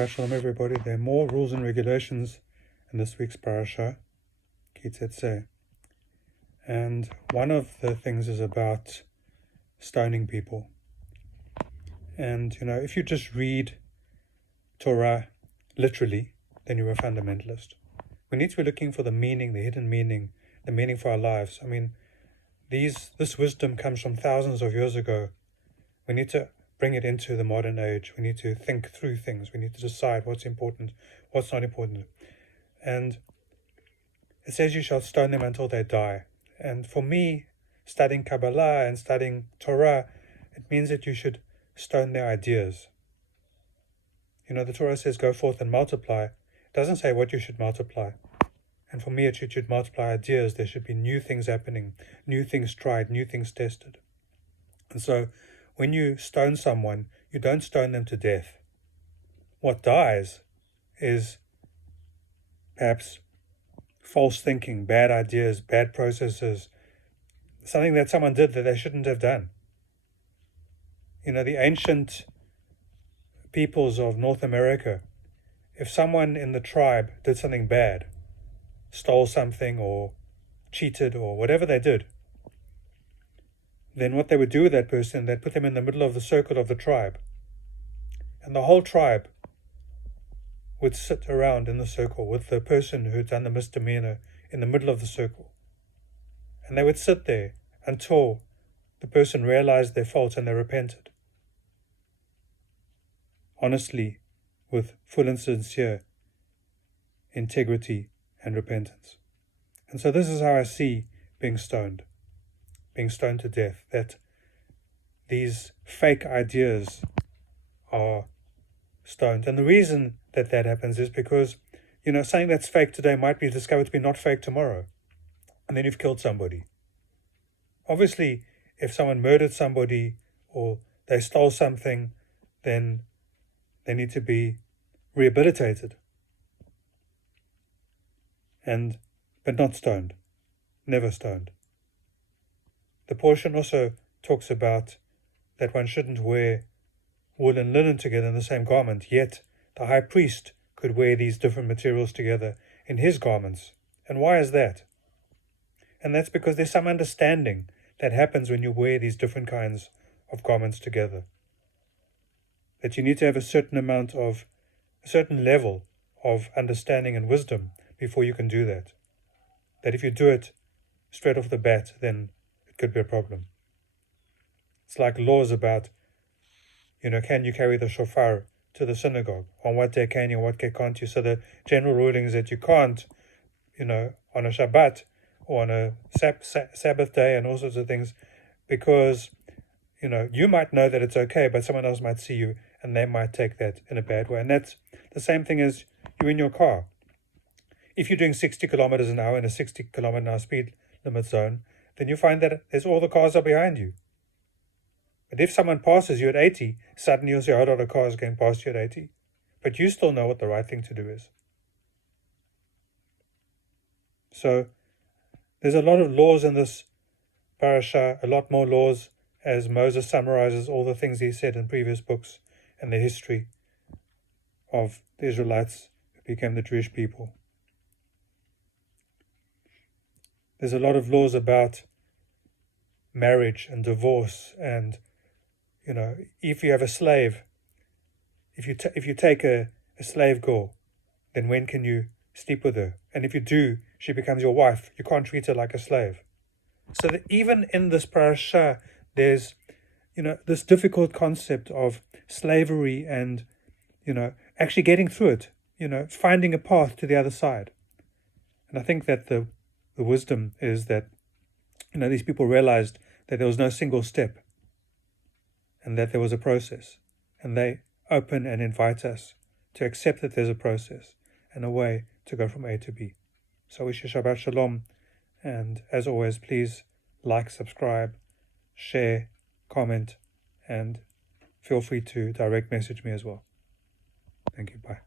Shabbat Shalom, everybody. There are more rules and regulations in this week's parasha, Teitzei. And one of the things is about stoning people. And, if you just read Torah literally, then you're a fundamentalist. We need to be looking for the meaning, the hidden meaning, the meaning for our lives. This wisdom comes from thousands of years ago. We need to bring it into the modern age. We need to think through things. We need to decide what's important, what's not important. And it says you shall stone them until they die. And for me, studying Kabbalah and studying Torah, it means that you should stone their ideas. The Torah says go forth and multiply. It doesn't say what you should multiply. And for me, it should multiply ideas. There should be new things happening, new things tried, new things tested. And so when you stone someone, you don't stone them to death. What dies is perhaps false thinking, bad ideas, bad processes, something that someone did that they shouldn't have done. The ancient peoples of North America, if someone in the tribe did something bad, stole something or cheated or whatever they did, then what they would do with that person, they'd put them in the middle of the circle of the tribe. And the whole tribe would sit around in the circle with the person who'd done the misdemeanor in the middle of the circle. And they would sit there until the person realized their faults and they repented. Honestly, with full and sincere integrity and repentance. And so this is how I see being stoned to death, that these fake ideas are stoned. And the reason that happens is because, something that's fake today might be discovered to be not fake tomorrow. And then you've killed somebody. Obviously, if someone murdered somebody or they stole something, then they need to be rehabilitated. But not stoned. Never stoned. The portion also talks about that one shouldn't wear wool and linen together in the same garment, yet the high priest could wear these different materials together in his garments. And why is that? And that's because there's some understanding that happens when you wear these different kinds of garments together. That you need to have a certain level of understanding and wisdom before you can do that. That if you do it straight off the bat, then it could be a problem. It's like laws about, can you carry the shofar to the synagogue? On what day can you, what day can't you? So the general ruling is that you can't, on a Shabbat or on a Sabbath day and all sorts of things, because, you might know that it's okay, but someone else might see you and they might take that in a bad way. And that's the same thing as you in your car. If you're doing 60 kilometers an hour in a 60 kilometer an hour speed limit zone, then you find that there's all the cars are behind you. But if someone passes you at 80, suddenly you'll see a whole lot of cars going past you at 80. But you still know what the right thing to do is. So there's a lot of laws in this parasha, a lot more laws as Moses summarizes all the things he said in previous books and the history of the Israelites who became the Jewish people. There's a lot of laws about marriage and divorce and, if you have a slave, if you take a slave girl, then when can you sleep with her? And if you do, she becomes your wife. You can't treat her like a slave. So that even in this parasha, there's, this difficult concept of slavery and, actually getting through it, finding a path to the other side. And I think that the wisdom is that, these people realized that there was no single step and that there was a process. And they open and invite us to accept that there's a process and a way to go from A to B. So wish you Shabbat Shalom. And as always, please like, subscribe, share, comment, and feel free to direct message me as well. Thank you. Bye.